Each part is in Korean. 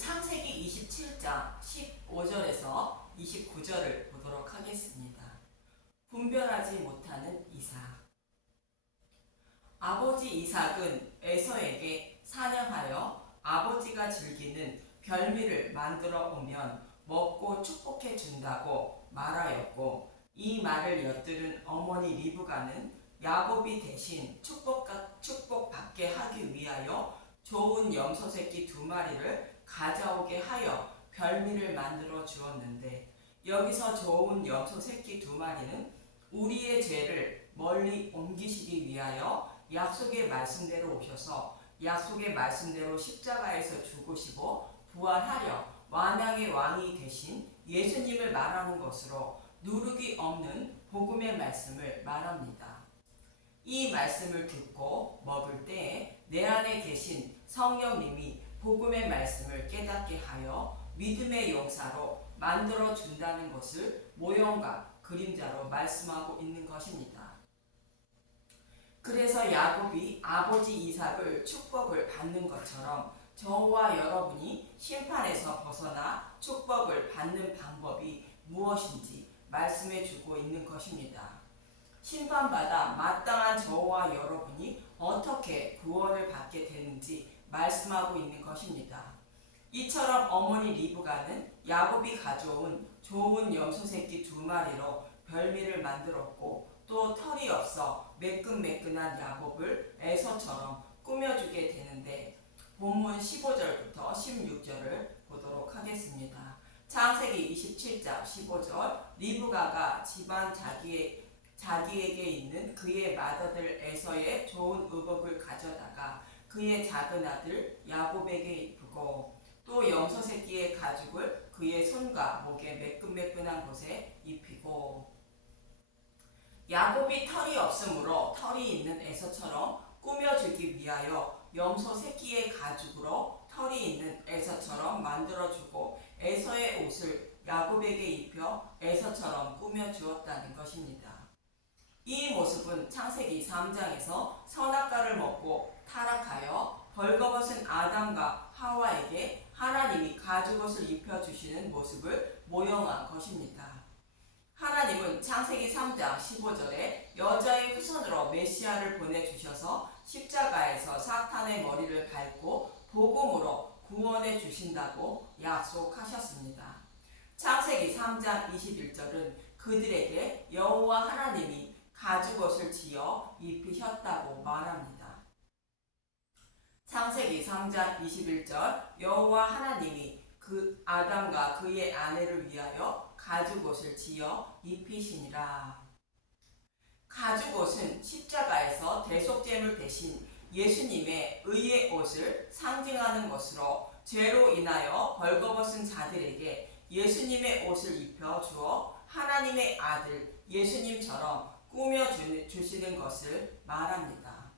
창세기 27장 15절에서 29절을 보도록 하겠습니다. 분별하지 못하는 이삭. 아버지 이삭은 에서에게 사냥하여 아버지가 즐기는 별미를 만들어 오면 먹고 축복해 준다고 말하였고, 이 말을 엿들은 어머니 리브가는 야곱이 대신 축복받게 하기 위하여 좋은 염소 새끼 2마리를 가져오게 하여 별미를 만들어 주었는데, 여기서 좋은 염소 새끼 2마리는 우리의 죄를 멀리 옮기시기 위하여 약속의 말씀대로 오셔서 약속의 말씀대로 십자가에서 죽으시고 부활하려 완왕의 왕이 되신 예수님을 말하는 것으로 누룩이 없는 복음의 말씀을 말합니다. 이 말씀을 듣고 먹을 때에 내 안에 계신 성령님이 복음의 말씀을 깨닫게 하여 믿음의 용사로 만들어 준다는 것을 모형과 그림자로 말씀하고 있는 것입니다. 그래서 야곱이 아버지 이삭을 축복을 받는 것처럼 저와 여러분이 심판에서 벗어나 축복을 받는 방법이 무엇인지 말씀해 주고 있는 것입니다. 심판받아 마땅한 저와 여러분이 어떻게 구원을 받게 되는지 말씀하고 있는 것입니다. 이처럼 어머니 리브가는 야곱이 가져온 좋은 염소 새끼 2마리로 별미를 만들었고, 또 털이 없어 매끈매끈한 야곱을 에서처럼 꾸며주게 되는데, 본문 15절부터 16절을 보도록 하겠습니다. 창세기 27장 15절. 리브가가 집안 자기에게 있는 그의 맏아들 에서의 좋은 의복을 가져다가 그의 작은 아들 야곱에게 입히고, 또 염소 새끼의 가죽을 그의 손과 목에 매끈매끈한 곳에 입히고, 야곱이 털이 없으므로 털이 있는 에서처럼 꾸며주기 위하여 염소 새끼의 가죽으로 털이 있는 에서처럼 만들어주고, 에서의 옷을 야곱에게 입혀 에서처럼 꾸며주었다는 것입니다. 이 모습은 창세기 3장에서 선악과를 먹고 타락하여 벌거벗은 아담과 하와에게 하나님이 가죽옷을 입혀주시는 모습을 모형한 것입니다. 하나님은 창세기 3장 15절에 여자의 후손으로 메시아를 보내주셔서 십자가에서 사탄의 머리를 밟고 복음으로 구원해 주신다고 약속하셨습니다. 창세기 3장 21절은 그들에게 여호와 하나님이 가죽옷을 지어 입히셨다고 말합니다. 창세기 3장 21절. 여호와 하나님이 그 아담과 그의 아내를 위하여 가죽옷을 지어 입히시니라. 가죽옷은 십자가에서 대속제물 대신 예수님의 의의 옷을 상징하는 것으로, 죄로 인하여 벌거벗은 자들에게 예수님의 옷을 입혀 주어 하나님의 아들 예수님처럼 꾸며주시는 것을 말합니다.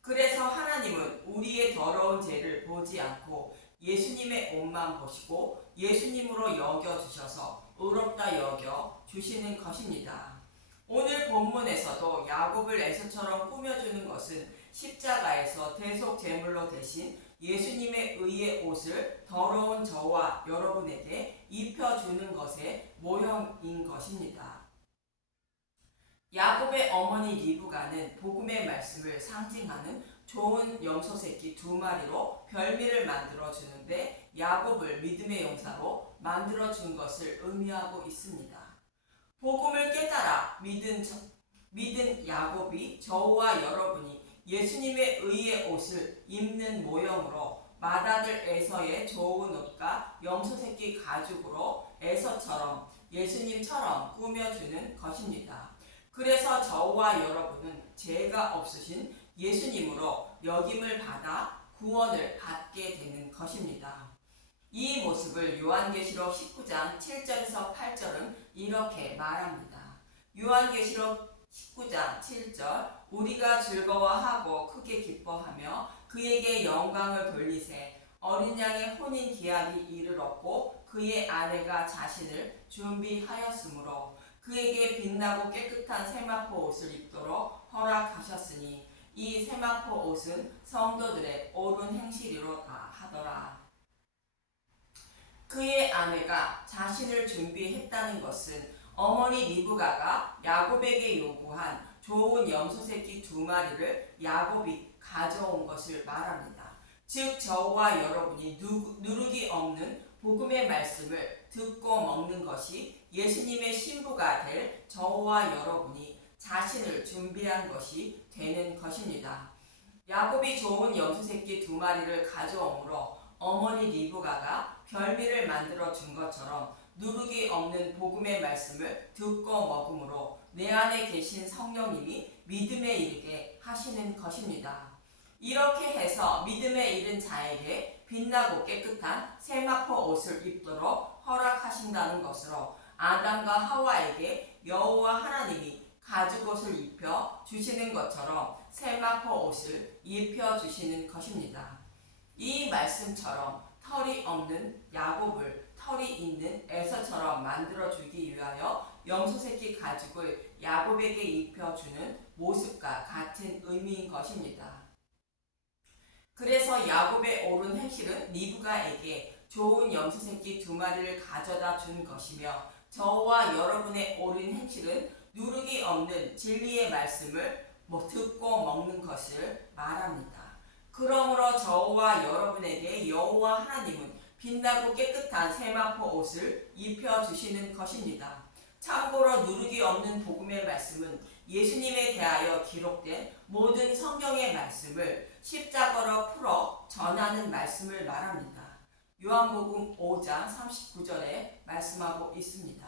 그래서 하나님은 우리의 더러운 죄를 보지 않고 예수님의 옷만 보시고 예수님으로 여겨주셔서 의롭다 여겨주시는 것입니다. 오늘 본문에서도 야곱을 에서처럼 꾸며주는 것은 십자가에서 대속 제물로 대신 예수님의 의의 옷을 더러운 저와 여러분에게 입혀주는 것의 모형인 것입니다. 야곱의 어머니 리브가는 복음의 말씀을 상징하는 좋은 염소 새끼 2마리로 별미를 만들어 주는데, 야곱을 믿음의 용사로 만들어 준 것을 의미하고 있습니다. 복음을 깨달아 믿은 야곱이 저와 여러분이 예수님의 의의 옷을 입는 모형으로 맏아들 에서의 좋은 옷과 염소 새끼 가죽으로 에서처럼 예수님처럼 꾸며주는 것입니다. 그래서 저와 여러분은 죄가 없으신 예수님으로 역임을 받아 구원을 받게 되는 것입니다. 이 모습을 요한계시록 19장 7절에서 8절은 이렇게 말합니다. 요한계시록 19장 7절. 우리가 즐거워하고 크게 기뻐하며 그에게 영광을 돌리세. 어린 양의 혼인 기약이 이르렀고 그의 아내가 자신을 준비하였으므로 그에게 빛나고 깨끗한 세마포 옷을 입도록 허락하셨으니, 이 세마포 옷은 성도들의 옳은 행실이로다 하더라. 그의 아내가 자신을 준비했다는 것은 어머니 리브가가 야곱에게 요구한 좋은 염소 새끼 2마리를 야곱이 가져온 것을 말합니다. 즉 저와 여러분이 누룩이 없는 복음의 말씀을 듣고 먹는 것이 예수님의 신부가 될 저와 여러분이 자신을 준비한 것이 되는 것입니다. 야곱이 좋은 염소 새끼 2마리를 가져오므로 어머니 리브가가 별미를 만들어 준 것처럼 누룩이 없는 복음의 말씀을 듣고 먹음으로 내 안에 계신 성령님이 믿음에 이르게 하시는 것입니다. 이렇게 해서 믿음에 이른 자에게 빛나고 깨끗한 세마포 옷을 입도록 허락하신다는 것으로 아담과 하와에게 여호와 하나님이 가죽옷을 입혀 주시는 것처럼 세마포 옷을 입혀 주시는 것입니다. 이 말씀처럼 털이 없는 야곱을 털이 있는 에서처럼 만들어주기 위하여 염소새끼 가죽을 야곱에게 입혀주는 모습과 같은 의미인 것입니다. 그래서 야곱의 옳은 행실은 리브가에게 좋은 염소새끼 2마리를 가져다 준 것이며 저와 여러분의 옳은 행실은 누룩이 없는 진리의 말씀을 듣고 먹는 것을 말합니다. 그러므로 저와 여러분에게 여호와 하나님은 빛나고 깨끗한 세마포 옷을 입혀주시는 것입니다. 참고로 누룩이 없는 복음의 말씀은 예수님에 대하여 기록된 모든 성경의 말씀을 십자가로 풀어 전하는 말씀을 말합니다. 요한복음 5장 39절에 말씀하고 있습니다.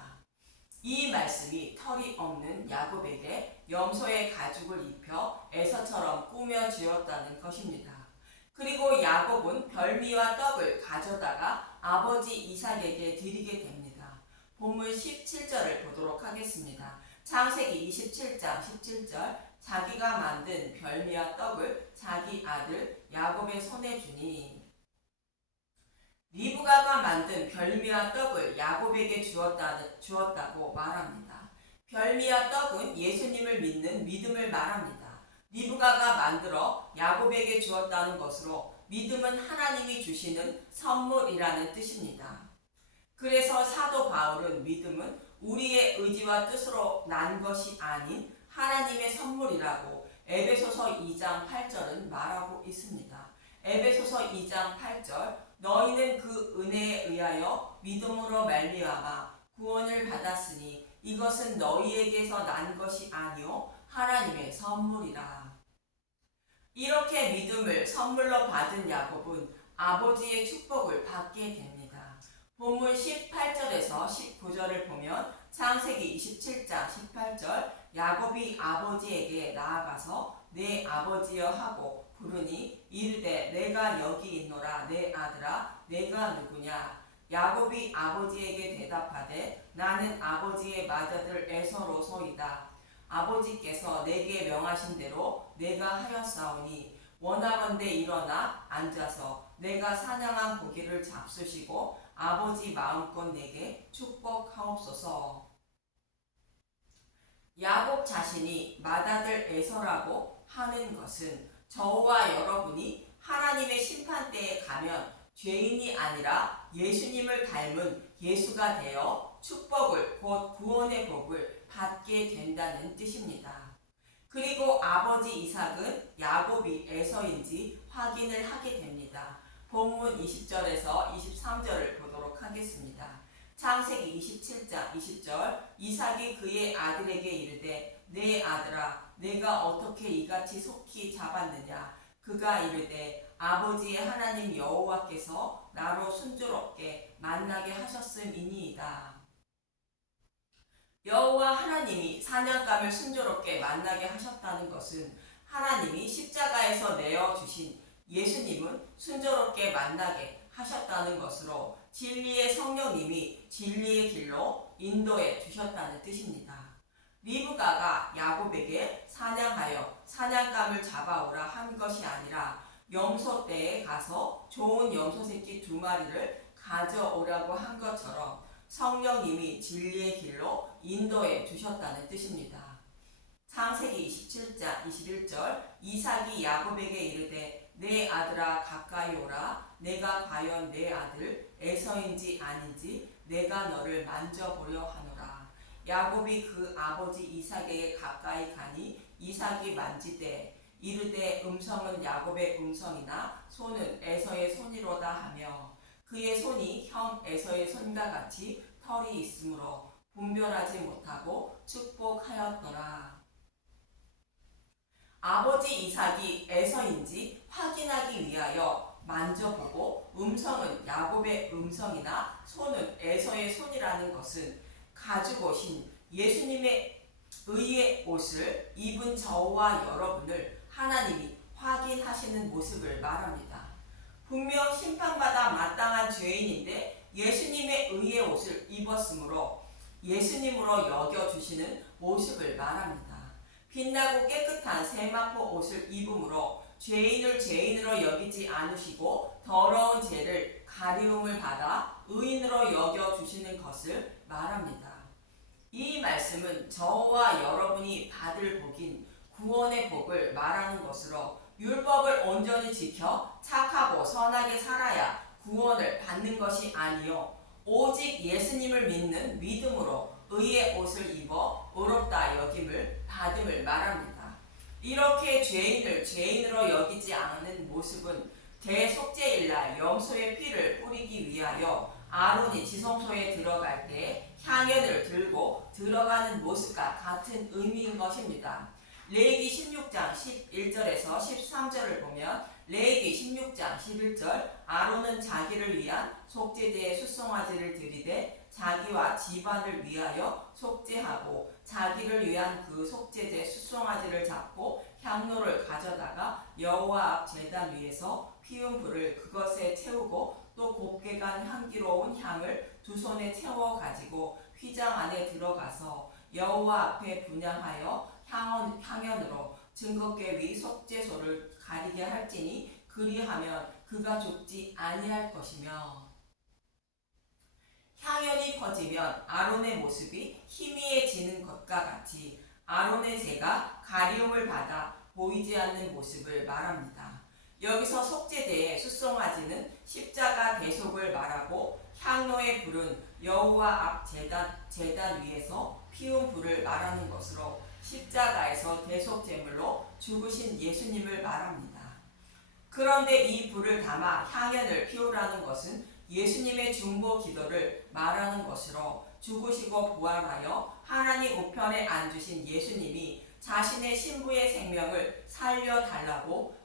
이 말씀이 털이 없는 야곱에게 염소의 가죽을 입혀 에서처럼 꾸며 주었다는 것입니다. 그리고 야곱은 별미와 떡을 가져다가 아버지 이삭에게 드리게 됩니다. 본문 17절을 보도록 하겠습니다. 창세기 27장 17절 자기가 만든 별미와 떡을 자기 아들 야곱의 손에 주니 리브가가 만든 별미와 떡을 야곱에게 주었다고 말합니다. 별미와 떡은 예수님을 믿는 믿음을 말합니다. 리브가가 만들어 야곱에게 주었다는 것으로 믿음은 하나님이 주시는 선물이라는 뜻입니다. 그래서 사도 바울은 믿음은 우리의 의지와 뜻으로 난 것이 아닌 하나님의 선물이라고 에베소서 2장 8절은 말하고 있습니다. 에베소서 2장 8절 너희는 그 은혜에 의하여 믿음으로 말미암아 구원을 받았으니 이것은 너희에게서 난 것이 아니요 하나님의 선물이라. 이렇게 믿음을 선물로 받은 야곱은 아버지의 축복을 받게 됩니다. 본문 18절에서 19절을 보면 창세기 27장 18절 야곱이 아버지에게 나아가서 내 아버지여 하고 부르니 이르되 내가 여기 있노라 내 아들아 내가 누구냐. 야곱이 아버지에게 대답하되 나는 아버지의 맏아들 에서로소이다. 아버지께서 내게 명하신 대로 내가 하였사오니 원하건대 일어나 앉아서 내가 사냥한 고기를 잡수시고 아버지 마음껏 내게 축복하옵소서. 야곱 자신이 맏아들 에서라고 하는 것은 저와 여러분이 하나님의 심판대에 가면 죄인이 아니라 예수님을 닮은 예수가 되어 축복을 곧 구원의 복을 받게 된다는 뜻입니다. 그리고 아버지 이삭은 야곱이 에서인지 확인을 하게 됩니다. 본문 20절에서 23절을 보도록 하겠습니다. 창세기 27장 20절 이삭이 그의 아들에게 이르되 내 아들아 내가 어떻게 이같이 속히 잡았느냐. 그가 이르되 아버지의 하나님 여호와께서 나로 순조롭게 만나게 하셨음이니이다. 여호와 하나님이 사냥감을 순조롭게 만나게 하셨다는 것은 하나님이 십자가에서 내어주신 예수님은 순조롭게 만나게 하셨다는 것으로 진리의 성령님이 진리의 길로 인도해 주셨다는 뜻입니다. 리브가가 야곱에게 사냥하여 사냥감을 잡아오라 한 것이 아니라 염소떼에 가서 좋은 염소 새끼 2마리를 가져오라고 한 것처럼 성령님이 진리의 길로 인도해 주셨다는 뜻입니다. 창세기 27장 21절 이삭이 야곱에게 이르되 내 아들아 가까이 오라. 내가 과연 내 아들 에서인지 아닌지 내가 너를 만져보려 하노라. 야곱이 그 아버지 이삭에게 가까이 가니 이삭이 만지되 이르되 음성은 야곱의 음성이나 손은 에서의 손이로다 하며 그의 손이 형 에서의 손과 같이 털이 있으므로 분별하지 못하고 축복하였더라. 아버지 이삭이 에서인지 확인하기 위하여 만져보고 음성은 야곱의 음성이나 손은 에서의 손이라는 것은 가지고 오신 예수님의 의의 옷을 입은 저와 여러분을 하나님이 확인하시는 모습을 말합니다. 분명 심판받아 마땅한 죄인인데 예수님의 의의 옷을 입었으므로 예수님으로 여겨주시는 모습을 말합니다. 빛나고 깨끗한 세마포 옷을 입음으로 죄인을 죄인으로 여기지 않으시고 더러운 죄를 가리움을 받아 의인으로 여겨주시는 것을 말합니다. 이 말씀은 저와 여러분이 받을 복인 구원의 복을 말하는 것으로 율법을 온전히 지켜 착하고 선하게 살아야 구원을 받는 것이 아니요 오직 예수님을 믿는 믿음으로 의의 옷을 입어 의롭다 여김을 받음을 말합니다. 이렇게 죄인을 죄인으로 여기지 않는 모습은 대속죄일날 염소의 피를 뿌리기 위하여 아론이 지성소에 들어갈 때 향연을 들고 들어가는 모습과 같은 의미인 것입니다. 레위기 16장 11절에서 13절을 보면 레위기 16장 11절 아론은 자기를 위한 속죄제의 숫송아지를 드리되 자기와 집안을 위하여 속죄하고 자기를 위한 그 속죄제 숫송아지를 잡고 향로를 가져다가 여호와 앞 제단 위에서 피운 불을 그것에 채우고 또 곱게 간 향기로운 향을 두 손에 채워 가지고 휘장 안에 들어가서 여호와 앞에 분향하여 향연으로 증거궤 위 속죄소를 가리게 할지니 그리하면 그가 죽지 아니할 것이며 향연이 퍼지면 아론의 모습이 희미해지는 것과 같이 아론의 죄가 가리움을 받아 보이지 않는 모습을 말합니다. 여기서 속죄제의 숫송아지는 십자가 대속을 말하고 향로의 불은 여호와 앞 제단 위에서 피운 불을 말하는 것으로 십자가에서 대속제물로 죽으신 예수님을 말합니다. 그런데 이 불을 담아 향연을 피우라는 것은 예수님의 중보 기도를 말하는 것으로 죽으시고 부활하여 하나님 우편에 앉으신 예수님이 자신의 신부의 생명을 살려달라고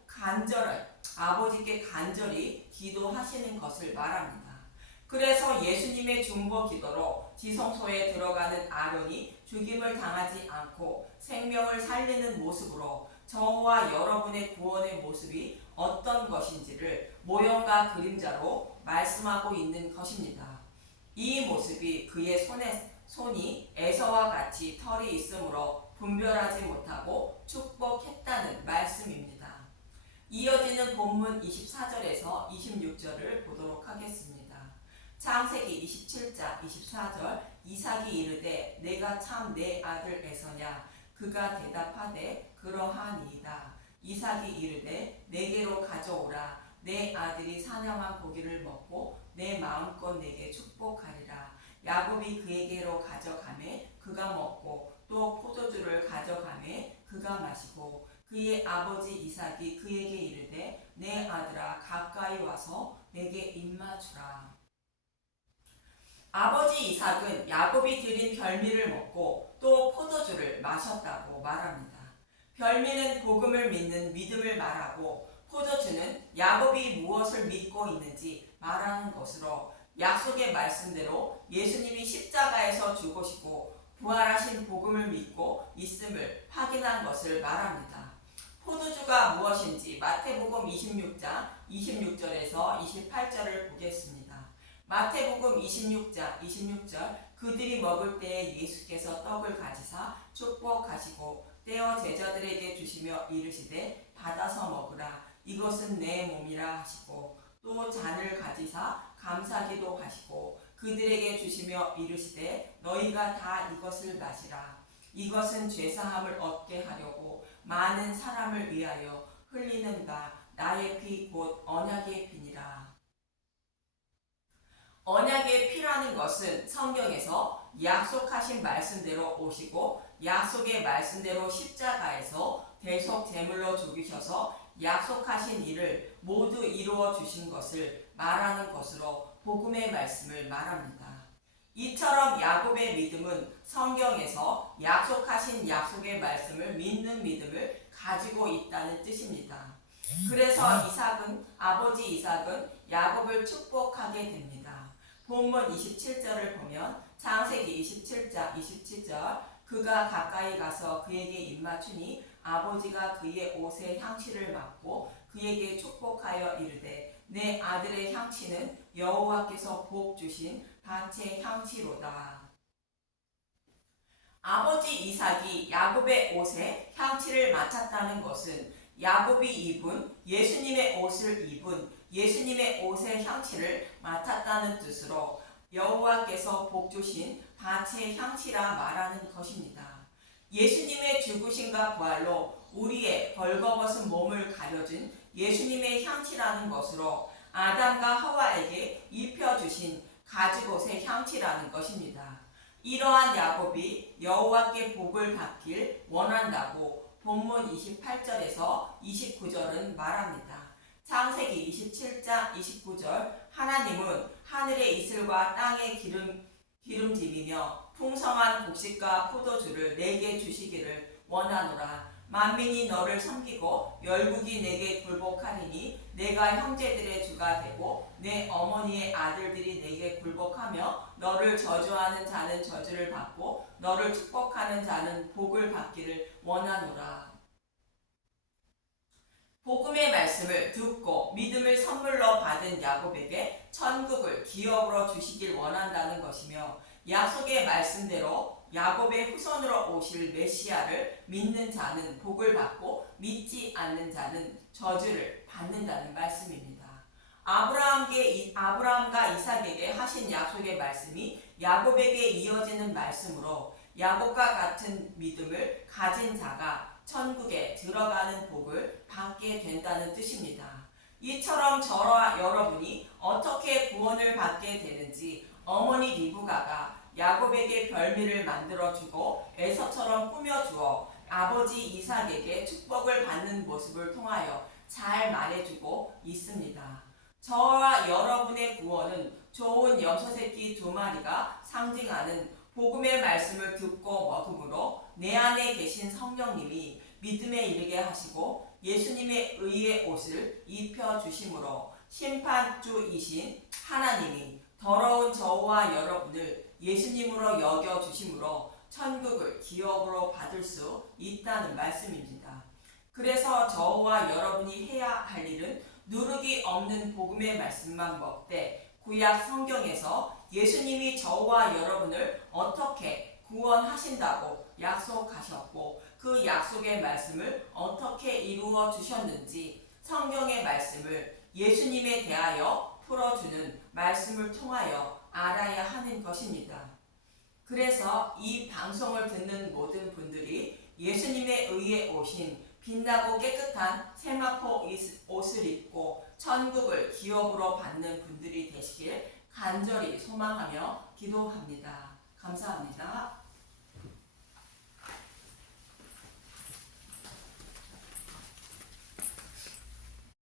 아버지께 간절히 기도하시는 것을 말합니다. 그래서 예수님의 중보 기도로 지성소에 들어가는 아론이 죽임을 당하지 않고 생명을 살리는 모습으로 저와 여러분의 구원의 모습이 어떤 것인지를 모형과 그림자로 말씀하고 있는 것입니다. 이 모습이 그의 손이 에서와 같이 털이 있으므로 분별하지 못하고 축복했다는 말씀입니다. 이어지는 본문 24절에서 26절을 보도록 하겠습니다. 창세기 27장 24절 이삭이 이르되 내가 참 내 아들 에서냐 그가 대답하되 그러하니이다. 이삭이 이르되 내게로 가져오라. 내 아들이 사냥한 고기를 먹고 내 마음껏 내게 축복하리라. 야곱이 그에게로 가져가매 그가 먹고 또 포도주를 가져가매 그가 마시고 그의 아버지 이삭이 그에게 이르되 내 아들아 가까이 와서 내게 입맞추라. 아버지 이삭은 야곱이 드린 별미를 먹고 또 포도주를 마셨다고 말합니다. 별미는 복음을 믿는 믿음을 말하고 포도주는 야곱이 무엇을 믿고 있는지 말하는 것으로 약속의 말씀대로 예수님이 십자가에서 죽으시고 부활하신 복음을 믿고 있음을 확인한 것을 말합니다. 포도주가 무엇인지 마태복음 26장 26절에서 28절을 보겠습니다. 마태복음 26장 26절 그들이 먹을 때에 예수께서 떡을 가지사 축복하시고 떼어 제자들에게 주시며 이르시되 받아서 먹으라. 이것은 내 몸이라 하시고 또 잔을 가지사 감사기도 하시고 그들에게 주시며 이르시되 너희가 다 이것을 마시라. 이것은 죄사함을 얻게 하려고 많은 사람을 위하여 흘리는 바 나의 피 곧 언약의 피니라. 언약의 피라는 것은 성경에서 약속하신 말씀대로 오시고 약속의 말씀대로 십자가에서 대속 제물로 죽으셔서 약속하신 일을 모두 이루어 주신 것을 말하는 것으로 복음의 말씀을 말합니다. 이처럼 야곱의 믿음은 성경에서 약속하신 약속의 말씀을 믿는 믿음을 가지고 있다는 뜻입니다. 그래서 아버지 이삭은 야곱을 축복하게 됩니다. 본문 27절을 보면 창세기 27장 27절 그가 가까이 가서 그에게 입맞추니 아버지가 그의 옷에 향취를 맡고 그에게 축복하여 이르되 내 아들의 향취는 여호와께서 복 주신 밭의 향취로다. 아버지 이삭이 야곱의 옷에 향취를 맡았다는 것은 야곱이 입은 예수님의 옷을 입은 예수님의 옷의 향취를 맡았다는 뜻으로 여호와께서 복 주신 밭의 향취라 말하는 것입니다. 예수님의 죽으심과 부활로 우리의 벌거벗은 몸을 가려준 예수님의 향취라는 것으로 아담과 하와에게 입혀주신 가죽옷의 향취라는 것입니다. 이러한 야곱이 여호와께 복을 받길 원한다고 본문 28절에서 29절은 말합니다. 창세기 27장 29절 하나님은 하늘의 이슬과 땅의 기름짐이며 풍성한 곡식과 포도주를 내게 주시기를 원하노라. 만민이 너를 섬기고 열국이 내게 굴복하리니 내가 형제들의 주가 되고 내 어머니의 아들들이 내게 굴복하며 너를 저주하는 자는 저주를 받고 너를 축복하는 자는 복을 받기를 원하노라. 복음의 말씀을 듣고 믿음을 선물로 받은 야곱에게 천국을 기업으로 주시길 원한다는 것이며 약속의 말씀대로 야곱의 후손으로 오실 메시아를 믿는 자는 복을 받고 믿지 않는 자는 저주를 받는다는 말씀입니다. 아브라함과 이삭에게 하신 약속의 말씀이 야곱에게 이어지는 말씀으로 야곱과 같은 믿음을 가진 자가 천국에 들어가는 복을 받게 된다는 뜻입니다. 이처럼 저와 여러분이 어떻게 구원을 받게 되는지 어머니 리브가가 야곱에게 별미를 만들어주고 에서처럼 꾸며주어 아버지 이삭에게 축복을 받는 모습을 통하여 잘 말해주고 있습니다. 저와 여러분의 구원은 좋은 염소새끼 2마리가 상징하는 복음의 말씀을 듣고 먹음으로 내 안에 계신 성령님이 믿음에 이르게 하시고 예수님의 의의 옷을 입혀주심으로 심판주이신 하나님이 더러운 저와 여러분을 예수님으로 여겨주심으로 천국을 기업으로 받을 수 있다는 말씀입니다. 그래서 저와 여러분이 해야 할 일은 누룩이 없는 복음의 말씀만 먹되 구약 성경에서 예수님이 저와 여러분을 어떻게 구원하신다고 약속하셨고 그 약속의 말씀을 어떻게 이루어 주셨는지 성경의 말씀을 예수님에 대하여 풀어주는 말씀을 통하여 알아야 하는 것입니다. 그래서 이 방송을 듣는 모든 분들이 예수님의 의에 오신 빛나고 깨끗한 세마포 옷을 입고 천국을 기업으로 받는 분들이 되시길 간절히 소망하며 기도합니다. 감사합니다.